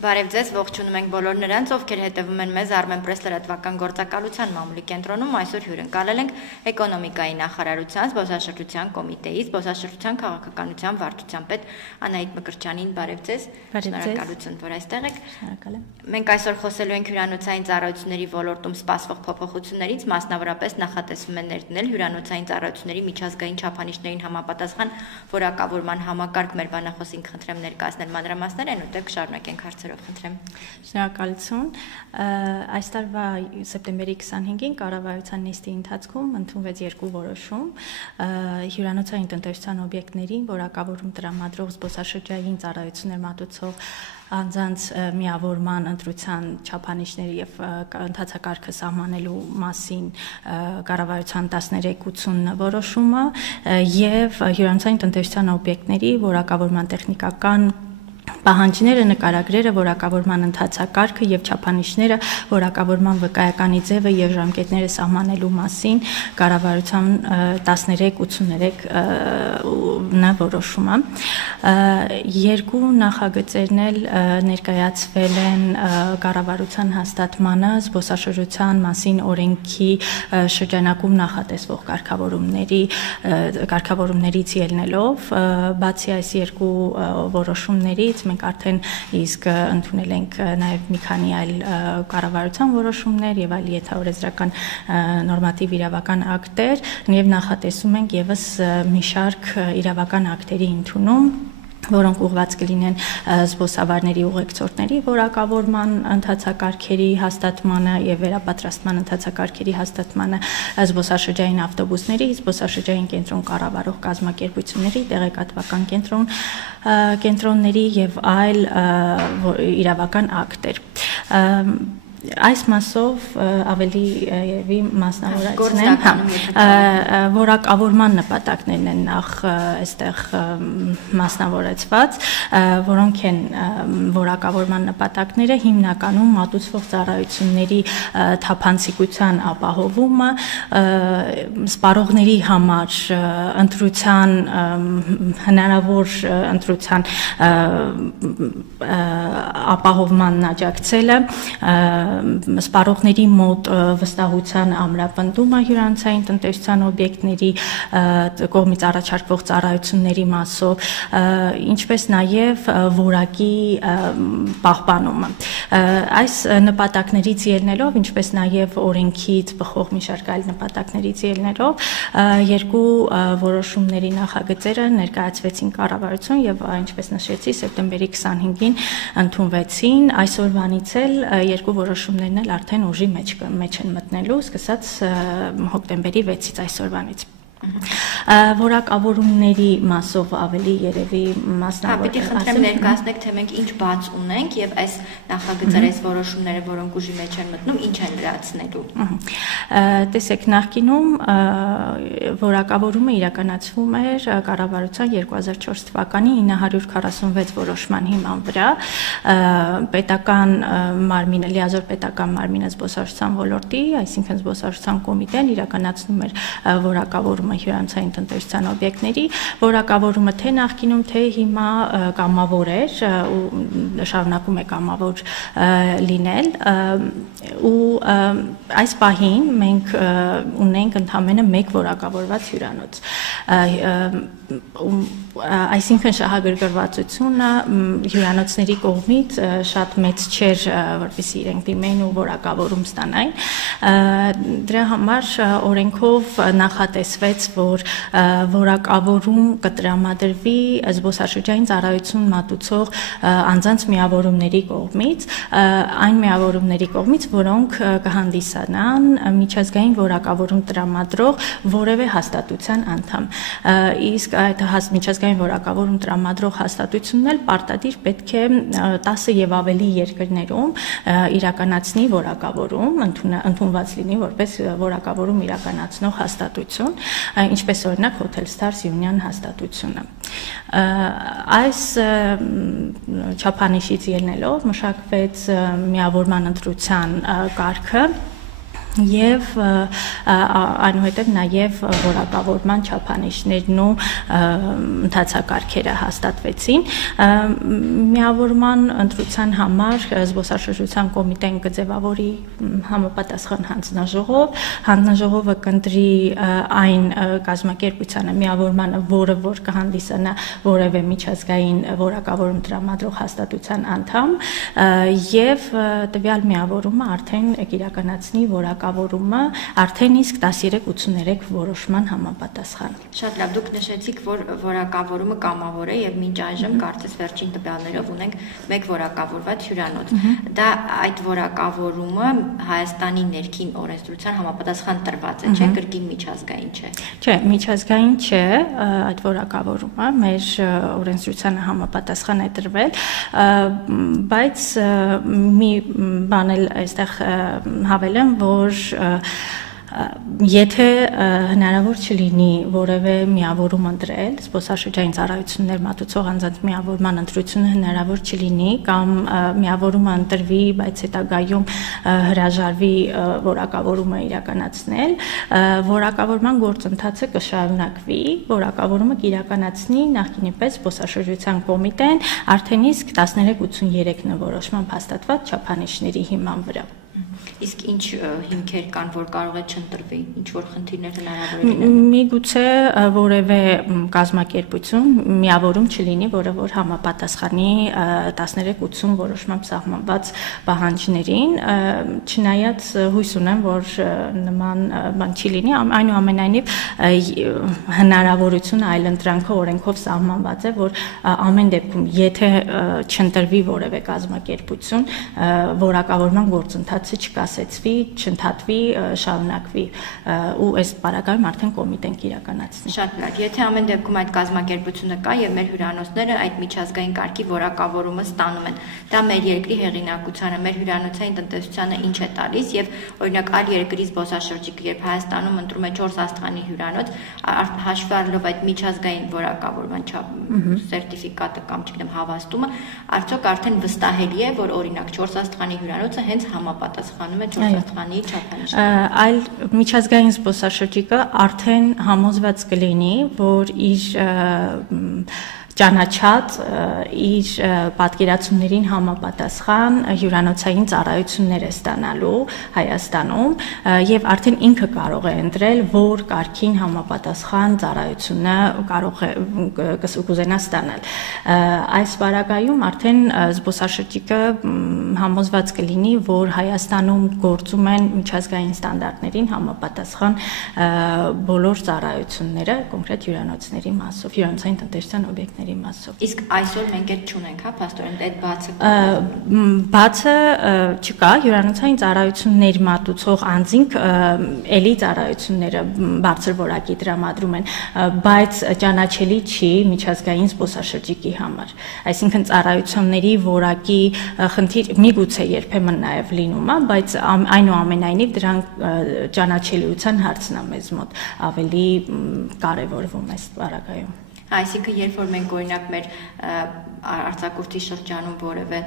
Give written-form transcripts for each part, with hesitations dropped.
Բարև ձեզ, ողջունում ենք բոլոր նրանց, ովքեր հետևում են մեզ Armenpress լրատվական գործակալության մամուլի կենտրոնում, այսօր հյուրընկալել ենք էկոնոմիկայի նախարարության, զբոսաշրջության կոմիտեի, զբոսաշրջության քաղաքականության վարչության պետ Անահիտ Մկրտչյանին, բարև ձեզ, շնորհակալություն, որ այստեղ եք։ Շնորհակալ եմ։ Մենք այսօր խոսելու ենք հյուրանոցային ծառայությունների ոլորտում սպասվող փոփոխություններից, մասնավորապես նախատեսվում է ներդնել հյուրանոցային ծառայությունների միջազգային չափանիշներին համապատասխան որակավորման համակարգ։ Մեր բանախոսին խնդրեմ ներկայացնել մանրամասներ, այնուհետև կշարունակենք հարցերով, խնդրեմ։ Շնորհակալություն։ Այս տարվա սեպտեմբերի 25-ին կառավարության նիստի ընթացքում ընդունվեց երկու որոշում հյուրանոցային տնտեսության օբյեկտներին որակավորում տրամադրող զբոսաշրջային ծառայություններ մատուցող անձանց միավորման ընտրության չափանիշների եւ ընթացակարգը սահմանելու մասին կառավարության 1380 որոշումը եւ հյուրանոցային տնտեսության օբյեկտների որակավորման տեխնիկական պահանջները, նկարագրերը, որակավորման ընթացակարգը եւ չափանիշները, որակավորման վկայականի ձևը եւ ժամկետները սահմանելու մասին կառավարության 1383 որոշումը։ Երկու նախագծերն էլ ներկայացվել են կառավարության հաստատմանը զբոսաշրջության մասին օրենքի շրջանակում նախատեսվող կարգավորումներից ելնելով, բացի այս երկու որոշումներից մենք արդեն իսկ ընդունել ենք նաև մի քանի այլ կառավարության որոշումներ եւ այլ ենթաօրենսդրական նորմատիվ իրավական ակտեր եւ նախատեսում ենք եւս մի շարք իրավական ակտերի ընդունում, որոնք ուղղված կլինեն զբոսավարների ուղեկցորդների որակավորման ընթացակարգերի հաստատմանը եւ վերապատրաստման ընթացակարգերի հաստատմանը, զբոսաշրջային ավտոբուսների, զբոսաշրջային կենտրոն կառավարող կազմակերպությունների, տեղեկատվական կենտրոնների եւ այլ իրավական ակտեր։ Այս մասով ավելի երևի մասնավորացնեմ, որակավորման նպատակներն են նախ այստեղ մասնավորեցված, որոնք են որակավորման նպատակները հիմնականում մատուցվող ծառայությունների թափանցիկության ապահովումը, սպառողների համար ընտրության հնարավոր ընտրության ապահովմանն աջակցելը, սպառողների մոտ վստահության ամրապնդումը հյուրանոցային տնտեսության օբյեկտների կողմից առաջարկվող ծառայությունների մասով, ինչպես նաև որակի պահպանումը։ Այս նպատակներից ելնելով, ինչպես նաև օրենքից բխող մի շարք այլ նպատակներից ելնելով, երկու որոշումների նախագծերը ներկայացվեցին կառավարություն եւ ինչպես նշեցի, սեպտեմբերի 25-ին ընդունվեցին, այսօրվանից էլ երկու որոշումներն էլ արդեն ուժի մեջ են մտնելու, սկսած հոկտեմբերի 6-ից այսօրվանից։ Որակավորումների մասով ավելի երևի մասնավոր։ Պետք է խնդրեմ ներկայացնեք, թե մենք ինչ բաց ունենք եւ այս նախագծերը, այս որոշումները, որոնք ուժի մեջ են մտնում, ինչ են լրացնելու։ Տեսեք, նախկինում որակավորումը իրականացվում էր կառավարության 2004 թվականի 946 որոշման հիման վրա, պետական մարմինը, լիազոր պետական մարմինը զբոսաշրջության ոլորտի, այսինքն զբոսաշրջության կոմիտեն իրականացնում էր որակավորումը հյուրանոցային տնտեսության օբյեկտների, որակավորումը թե նախկինում, թե հիմա կամավոր էր ու շարունակում է կամավոր լինել ու այս պահին մենք ունենք ընդամենը մեկ որակավորված հյուրանոց, այսինքն շահագրգռվածությունը հյուրանոցների կողմից շատ մեծ չէր, որպեսզի իրենք դիմեն ու որակավորում ստանային, դրա համար օրենքով նախատեսվեց, որ որակավորում կտրամադրվի զբոսաշրջային ծառայություն մատուցող անձանց միավորումների կողմից, այն միավորումների կողմից, որոնք կհանդիսանան միջազգային որակավորում տրամադրող որևէ հաստատության անդամ, իսկ այդ միջազգային որակավորում տրամադրող հաստատությունն էլ պարտադիր պետք է 10 եւ ավելի երկրներում իրականացնի որակավորում, ընդունված լինի որպես որակավորում իրականացնող հաստատություն, ինչպես օրինակ Hotel Stars Union հաստատությունը։ Այս չափանիշից ելնելով մշակվեց միավորման ընտրության կարգը, Եվ այնուհետև նաև որակավորման չափանիշներն ու ընթացակարգերը հաստատվեցին։ Միավորման ընտրության համար զբոսաշրջության կոմիտեն կձևավորի համապատասխան հանձնաժողով։ Հանձնաժողովը կընտրի այն կազմակերպությանը միավորմանը, որ կհանդիսանա որևէ միջազգային որակավորում տրամադրող հաստատության անդամ, եւ տվյալ միավորումը արդեն կիրականացնի որակավորումը արդեն իսկ 1383 որոշման համապատասխան։ Շատ լավ, դուք նշեցիք, որ որակավորումը կամավոր է եւ մինչ այժմ կարծես վերջին տվյալներով ունենք 1 որակավորված հյուրանոց։ Դա այդ որակավորումը Հայաստանի ներքին օրենսդրության համապատասխան տրված է, չէ՞, կրկին միջազգային չէ։ Չէ, միջազգային չէ այդ որակավորումը, մեր օրենսդրությանը համապատասխան է տրվել, բայց մի բան էլ այստեղ հավելեմ, որ եթե հնարավոր չլինի որևէ միավորում ընտրել, զբոսաշրջային ծառայություններ մատուցող անձանց միավորման ընտրությունը հնարավոր չլինի կամ միավորումը ընտրվի, բայց հետագայում հրաժարվի որակավորումը իրականացնել, որակավորման գործընթացը կշարունակվի, որակավորումը կիրականացնի նախկինի պես զբոսաշրջության կոմիտեն արդեն իսկ 1383 նվորոշմամբ հաստատված չափանիշների հիման վրա։ Իսկ ինչ հիմքեր կան, որ կարող է չընտրվի, ինչ որ խնդիրներ հնարավոր է լինել։ Միգուցե որևէ կազմակերպություն միավորում չլինի, որը որ համապատասխանի 1380 որոշմամբ սահմանված պահանջներին, չնայած հույս ունեմ, որ նման բան չի լինի, այնուամենայնիվ հնարավորությունը այլընտրանքը օրենքով սահմանված է, որ ամեն դեպքում եթե չընտրվի որևէ կազմակերպություն, որակավորման գործընթացը չկասեցվի, չընդհատվի, շարունակվի ու այս պարագայում արդեն կոմիտեն կիրականացնի։ Շատ լավ, եթե ամեն դեպքում այդ կազմակերպությունը կա եւ մեր հյուրանոցները այդ միջազգային կարգի որակավորումը ստանում են, դա մեր երկրի հեղինակությանը, մեր հյուրանոցային տնտեսությանը ինչ է տալիս եւ օրինակ այլ երկրի զբոսաշրջիկը, երբ Հայաստանում ընտրում է 4 աստղանի հյուրանոց, հաշվի առնելով այդ միջազգային որակավորման սերտիֆիկատը կամ չգիտեմ հավաստումը, արդյոք արդեն վստահելի է, որ օրինակ 4 աստղանի հյուրանոցը հենց համապատասխանում է 4 աստղանի չափանիշին։ Այլ միջազգային զբոսաշրջիկը արդեն համոզված կլինի, որ իր ճանաչած իր պատկերացումներին համապատասխան հյուրանոցային ծառայություններ է ստանալու Հայաստանում եւ արդեն ինքը կարող է ընտրել, որ կարգին համապատասխան ծառայությունը կարող է կուզենա ստանալ։ Այս բaragայում արդեն զբոսաշրջիկը համոզված կլինի, որ Հայաստանում գործում են միջազգային ստանդարտներին համապատասխան բոլոր ծառայությունները կոնկրետ հյուրանոցների մասով, հյուրանոցային տնտեսության օբյեկտների մասով։ Իսկ այսօր մենք այդ չունենք, հա, փաստորեն այդ բացը չկա, հյուրանոցային ծառայություններ մատուցող անձինք էլի ծառայությունները բարձր որակի տրամադրում են, բայց ճանաչելի չի միջազգային զբոսաշրջիկի համար։ Այսինքն ծառայությունների որակի խնդիր միգուցե երբեմն նաև լինում է, բայց այնուամենայնիվ դրանք ճանաչելիության հարցն է մեզ մոտ ավելի կարևորվում այս պարագայում։ Այսինքն երբ որ մենք օրինակ մեր արձակուրդի շրջանում որևէ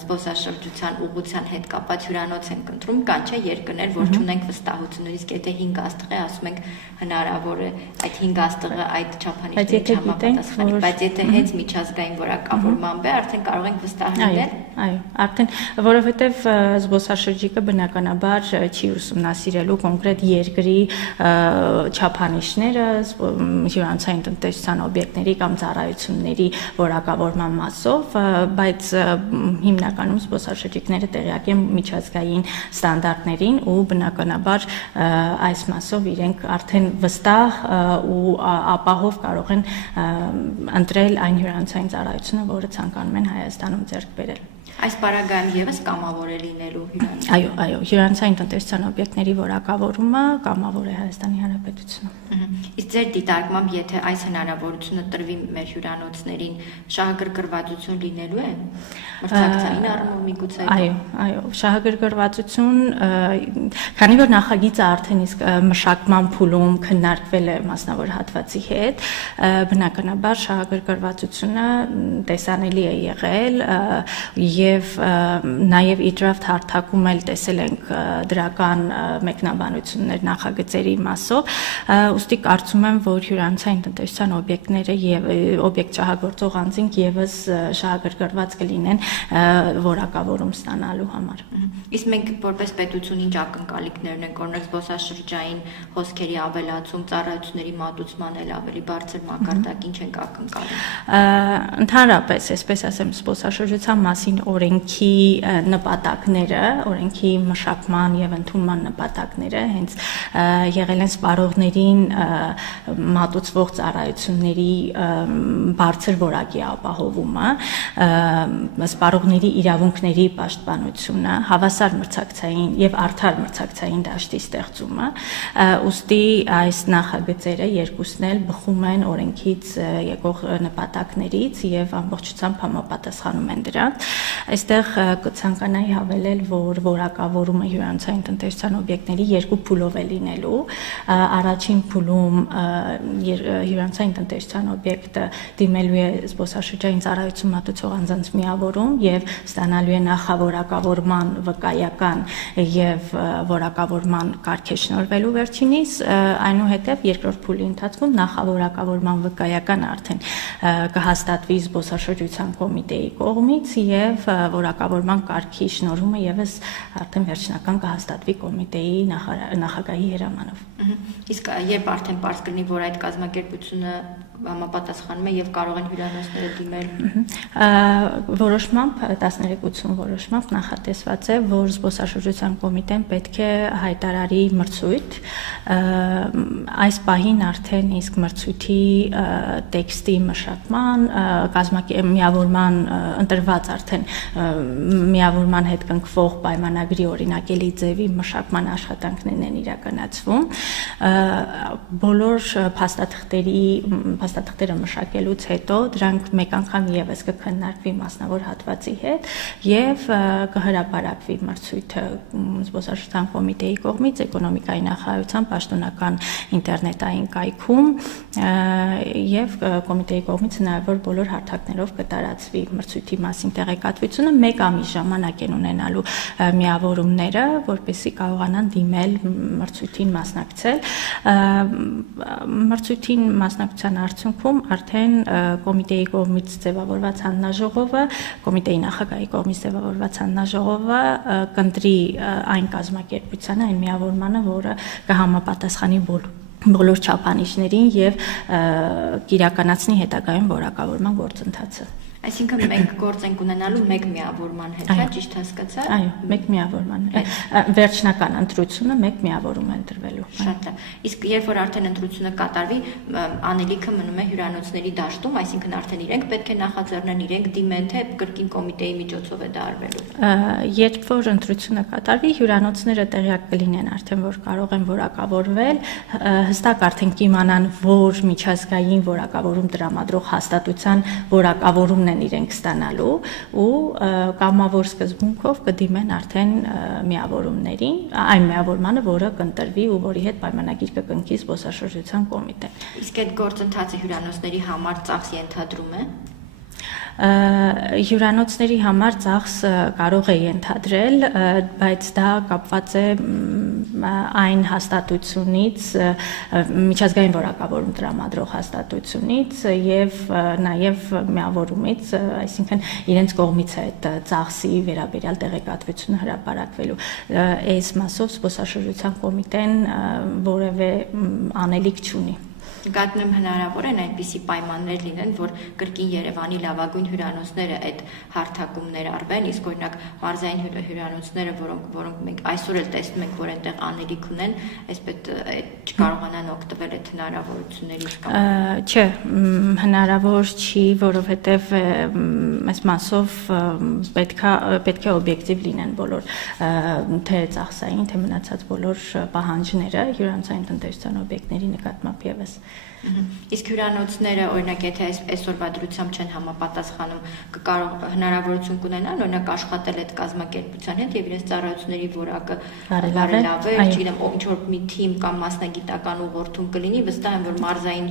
զբոսաշրջության ուղղության հետ կապված հյուրանոց ենք ընտրում, կան չէ երկրներ, որ չունենք վստահություն, իսկ եթե 5 աստղ է, ասում ենք հնարավոր է այդ 5 աստղը այդ չափանիշների համապատասխանի, բայց եթե հենց միջազգային որակավորմամբ է, արդեն կարող ենք վստահ լինել։ Այո, արդեն որովհետև զբոսաշրջիկը բնականաբար չի ուսումնասիրելու կոնկրետ երկրի չափանիշները հյուրանոցային տնտեսության օբյեկտների կամ ծառայությունների որակավորման մասով, բայց հիմնականում զբոսաշրջիկները տեղյակ են միջազգային ստանդարտներին ու բնականաբար այս մասով իրենք արդեն վստահ ու ապահով կարող են ընտրել այն հյուրանոցային ծառայությունը, որը ցանկանում են Հայաստանում ձեռք բերել։ Այս պարագայում եւս կամավոր է լինելու հյուրանոց։ Այո, հյուրանոցային տնտեսության օբյեկտների որակավորումը կամավոր է Հայաստանի Հանրապետությունում։ Իսկ ձեր դիտարկմամբ, եթե այս հնարավորությունը տրվի մեր հյուրանոցներին, շահագրգռվածություն լինելու է։ Մրցակցային առումով միգուցե։ Այո, շահագրգռվածություն, քանի որ նախագիծը արդեն իսկ մշակման փուլում քննարկվել է մասնավոր հատվածի հետ, բնականաբար շահագրգռվածությունը տեսանելի է եղել եւ նաեւ իդրաֆտ հարթակում էլ տեսել ենք դրական մեկնաբանություններ նախագծերի մասով, ուստի կարծում եմ, որ հյուրանոցային տնտեսության օբյեկտները եւ օբյեկտ շահագործող անձինք եւս շահագրգռված կլինեն որակավորում ստանալու համար։ Իսկ մենք որպես պետություն ինչ ակնկալիքներն ենք, օրինակ զբոսաշրջային հոսքերի ավելացում, ծառայությունների մատուցման էլ ավելի բարձր մակարդակ, ինչ ենք ակնկալում։ Ընդհանրապես, այսպես ասեմ, զբոսաշրջության մասին օրենքի նպատակները, օրենքի մշակման եւ ընդունման նպատակները հենց եղել են սպառողներին մատուցվող ծառայությունների բարձր որակի ապահովումը, սպառողների իրավունքների պաշտպանությունը, հավասար մրցակցային եւ արդար մրցակցային դաշտի ստեղծումը, ուստի այս նախագծերը երկուսն էլ բխում են օրենքից եկող նպատակներից եւ ամբողջությամբ համապատասխանում են դրանց։ Այստեղ կցանկանայի հավելել, որ որակավորումը հյուրանոցային տնտեսության օբյեկտների երկու փուլով է լինելու։ Առաջին փուլում հյուրանոցային տնտեսության օբյեկտը դիմելու է զբոսաշրջային ծառայություն մատուցող անձանց միավորում եւ ստանալու է նախավորակավորման վկայական եւ որակավորման կարգ է շնորհվելու վերջինիս, այնուհետեւ երկրորդ փուլի ընթացքում նախավորակավորման վկայական արդեն կհաստատվի զբոսաշրջության կոմիտեի կողմից եւ որակավորման կարգի շնորհումը եւս արդեն վերջնական կհաստատվի կոմիտեի նախագահի հրամանով։ Իսկ երբ արդեն պարզ կլինի, որ այդ կազմակերպությունը համապատասխանում է եւ կարող են հյուրանոցները դիմել։ Որոշմամբ 1380 որոշմամբ նախատեսված է, որ զբոսաշրջության կոմիտեն պետք է հայտարարի մրցույթ, այս պահին արդեն իսկ մրցույթի տեքստի մշակման, միավորման ընտրված արդեն միավորման հետ կնքվող պայմանագրի օրինակելի ձևի մշակման աշխատանքներն են իրականացվում։ Բոլոր փաստաթղթերը մշակելուց հետո դրանք մեկ անգամ եւս կքննարկվի մասնավոր հատվածի հետ եւ կհրապարակվի մրցույթը զբոսաշրջության կոմիտեի կողմից էկոնոմիկայի նախարարության պաշտոնական ինտերնետային կայքում եւ կոմիտեի կողմից հնարավոր բոլոր հարթակներով կտարածվի մրցույթի մասին տեղեկատվությունը, մեկ ամիս ժամանակ են ունենալու միավորումները, որպեսզի կարողանան դիմել մրցույթին մասնակցել։ Մրցույթին մասնակցության արդյունքում արդեն կոմիտեի կողմից ձևավորված հանձնաժողովը, կոմիտեի նախագահի կողմից ձևավորված հանձնաժողովը կընտրի այն կազմակերպությանը, այն միավորմանը, որը կհամապատասխանի բոլոր չափանիշներին եւ կիրականացնի հետագայում որակավորման գործընթացը։ Այսինքն մենք գործ ենք ունենալու մեկ միավորման հետ, հա, ճիշտ հասկացա։ Այո, մեկ միավորման։ Վերջնական ընտրությունը մեկ միավորում է ընտրվելու։ Շատ լավ։ Իսկ երբ որ արդեն ընտրությունը կատարվի, անելիքը մնում է հյուրանոցների դաշտում, այսինքն արդեն իրենք պետք է նախաձեռնեն, իրենք դիմեն, թե կրկին կոմիտեի միջոցով է դա արվելու։ Երբ որ ընտրությունը կատարվի, հյուրանոցները տեղյակ կլինեն արդեն, որ կարող են որակավորվել, հստակ արդեն կիմանան, որ միջազգային որակավորում տրամադրող հաստատության որակավորումն իրենք ստանալու ու կամավոր սկզբունքով կդիմեն արդեն միավորումներին, այն միավորմանը, որը կընտրվի ու որի հետ պայմանագիր կկնքի զբոսաշրջության կոմիտեն։ Իսկ այդ գործընթացը հյուրանոցների համար ծախս ենթադրում է։ Հյուրանոցների համար ծախս կարող է ենթադրել, բայց դա կապված է այն հաստատությունից, միջազգային որակավորում տրամադրող հաստատությունից եւ նաեւ միավորումից, այսինքն իրենց կողմից է այդ ծախսի վերաբերյալ տեղեկատվությունը հրապարակվելու։ Այս մասով զբոսաշրջության կոմիտեն որևէ անելիք չունի։ Գտնում հնարավոր են այնպիսի պայմաններ լինեն, որ կրկին Երևանի լավագույն հյուրանոցները այդ հարթակումներ արվեն, իսկ օրինակ մարզային հյուրանոցները, որոնք մենք այսօր էլ տեսնում ենք, որ այնտեղ անելիք ունեն, այսպես չկարողանան օգտվել այդ հնարավորություններից կամ։ Չէ, հնարավոր չի, որովհետև այս մասով պետք է օբյեկտիվ լինեն բոլոր թե ծախսային, թե մնացած բոլոր պահանջները հյուրանոցային տնտեսության օբյեկտների նկատմամբ եւս։ Իսկ հյուրանոցները, օրինակ, եթե այսօրվա դրությամբ չեն համապատասխանում, կկարող հնարավորություն կունենան, օրինակ, աշխատել այդ կազմակերպության հետ եւ իրենց ծառայությունների որակը բարելավել, չգիտեմ, ինչ-որ մի թիմ կամ մասնագիտական ուղղորդում կլինի, վստահ եմ, որ մարզային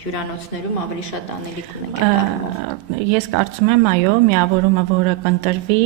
հյուրանոցներում ավելի շատ անելիք ունենք այդ առումով։ Ես Կարծում եմ, այո, միավորումը, որը կընտրվի,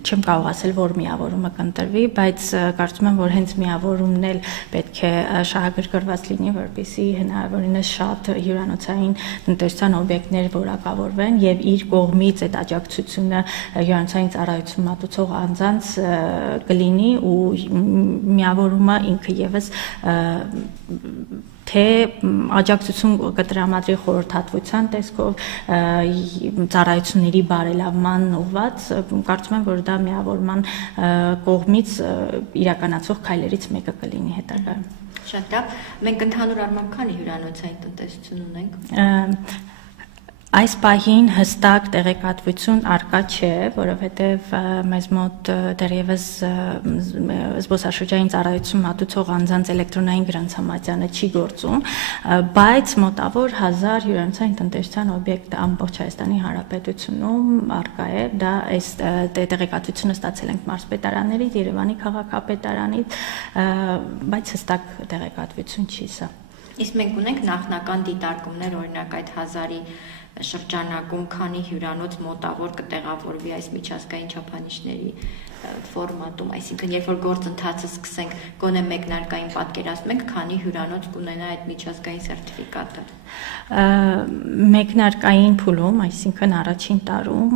չեմ կարող ասել, որ միավորումը կընտրվի, բայց կարծում եմ, որ հենց միավորումն էլ պետք է շահագրգռված լինի, որպեսզի հնարավորինս շատ հյուրանոցային տնտեսության օբյեկտներ որակավորվեն եւ իր կողմից այդ աջակցությունը հյուրանոցային ծառայություն մատուցող անձանց կլինի ու միավորումը ինքը եւս թե աջակցություն կտրամադրի խորհրդատվության տեսքով ծառայությունների բարելավման ուղղված, կարծում եմ, որ դա միավորման կողմից իրականացող քայլերից մեկը կլինի հետագայում։ Շատ լավ, մենք ընդհանուր առմամբ քանի հյուրանոցային տնտեսություն ունենք։ Այս պահին հստակ տեղեկատվություն առկա չէ, որովհետև մեզ մոտ դեռևս զբոսաշրջային ծառայություն մատուցող անձանց էլեկտրոնային գրանցամատյանը չի գործում, բայց մոտավոր 1000 հյուրանոցային տնտեսության օբյեկտ ամբողջ Հայաստանի Հանրապետությունում առկա է, դա այս տեղեկատվությունը ստացել ենք մարզպետարաններից, Երևանի քաղաքապետարանից, բայց հստակ տեղեկատվություն չի սա։ Իսկ մենք ունենք նախնական դիտարկումներ, օրինակ այդ 1000-ի շրջանակում քանի հյուրանոց մոտավոր կտեղավորվի այս միջազգային չափանիշների ֆորմատում, այսինքն երբ որ գործընթացը սկսենք, գոնե մեկնարկային պատկերացնում ենք, քանի հյուրանոց կունենա այդ միջազգային սերտիֆիկատը։ Մեկնարկային փուլում, այսինքն առաջին տարում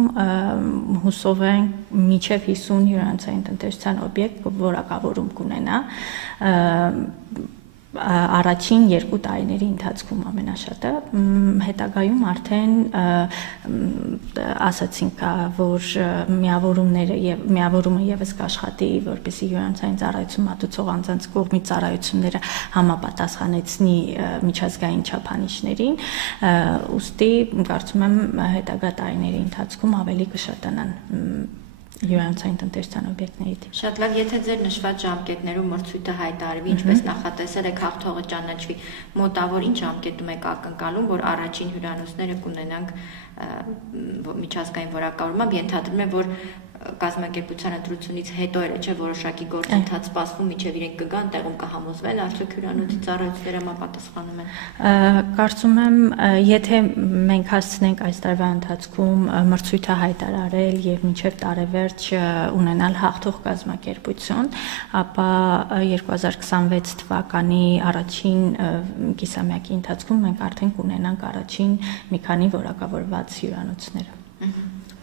հուսով ենք մինչև 50 հյուրանոցային տնտեսության օբյեկտ որակավորում կունենա առաջին 2 տարիների ընթացքում ամենաշատը, հետագայում արդեն ասացինք, որ միավորումը եւս կաշխատի, որպեսզի հյուրանոցային ծառայություն մատուցող անձանց կողմից ծառայությունները համապատասխանեցնի միջազգային չափանիշներին, ուստի կարծում եմ հետագա տարիների ընթացքում ավելի կշատանան հյուրանոցային տնտեսության օբյեկտների։ Շատ լավ, եթե ձեր նշված ժամկետներում մրցույթը հայտարարվի, ինչպես նախատեսել եք, հաղթողը ճանաչվի, մոտավոր ինչ ժամկետում եք ակնկալում, որ առաջին հյուրանոցները կունենանք միջազգային որակավորմամբ, ենթադրում եմ, որ կազմակերպության ընտրությունից հետո էլ չէ որոշակի գործընթաց սպասվում, մինչև իրենք կգան, տեղում կհամոզվեն, արդյոք հյուրանոցի ծառայությունները համապատասխանում են։ Կարծում եմ, եթե մենք հասցնենք այս տարվա ընթացքում մրցույթը հայտարարել եւ մինչև տարեվերջ ունենալ հաղթող կազմակերպություն, ապա 2026 թվականի առաջին կիսամյակի ընթացքում մենք արդեն կունենանք առաջին մի քանի որակավորված հյուրանոցներ։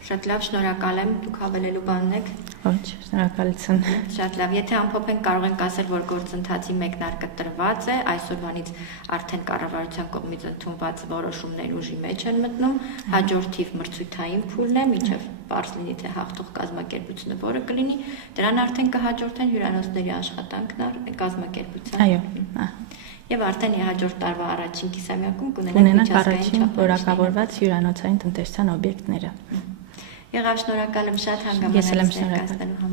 Շատ լավ, շնորհակալ եմ, դուք հավելելու բան ունեք։ Ոչ, շնորհակալություն։ Շատ լավ, եթե ամփոփենք, կարող ենք ասել, որ գործընթացի մեկնարկը տրված է, այսօրվանից արդեն կառավարության կողմից ընդունված որոշումներ ուժի մեջ են մտնում, հաջորդ թիվ մրցույթային փուլն է, մինչև պարզ լինի, թե հաղթող կազմակերպությունը որը կլինի, դրան արդեն կհաջորդեն հյուրանոցների աշխատանքն կազմակերպության։ Այո։ Եվ արդեն հաջորդ տարվա առաջին կիսամյակում կունենանք առաջին որակավորված հյուրանոցային տնտեսության օբյեկտները։ Եղավ, շնորհակալ եմ շատ հանգամանալիք ներկայացնելու համար։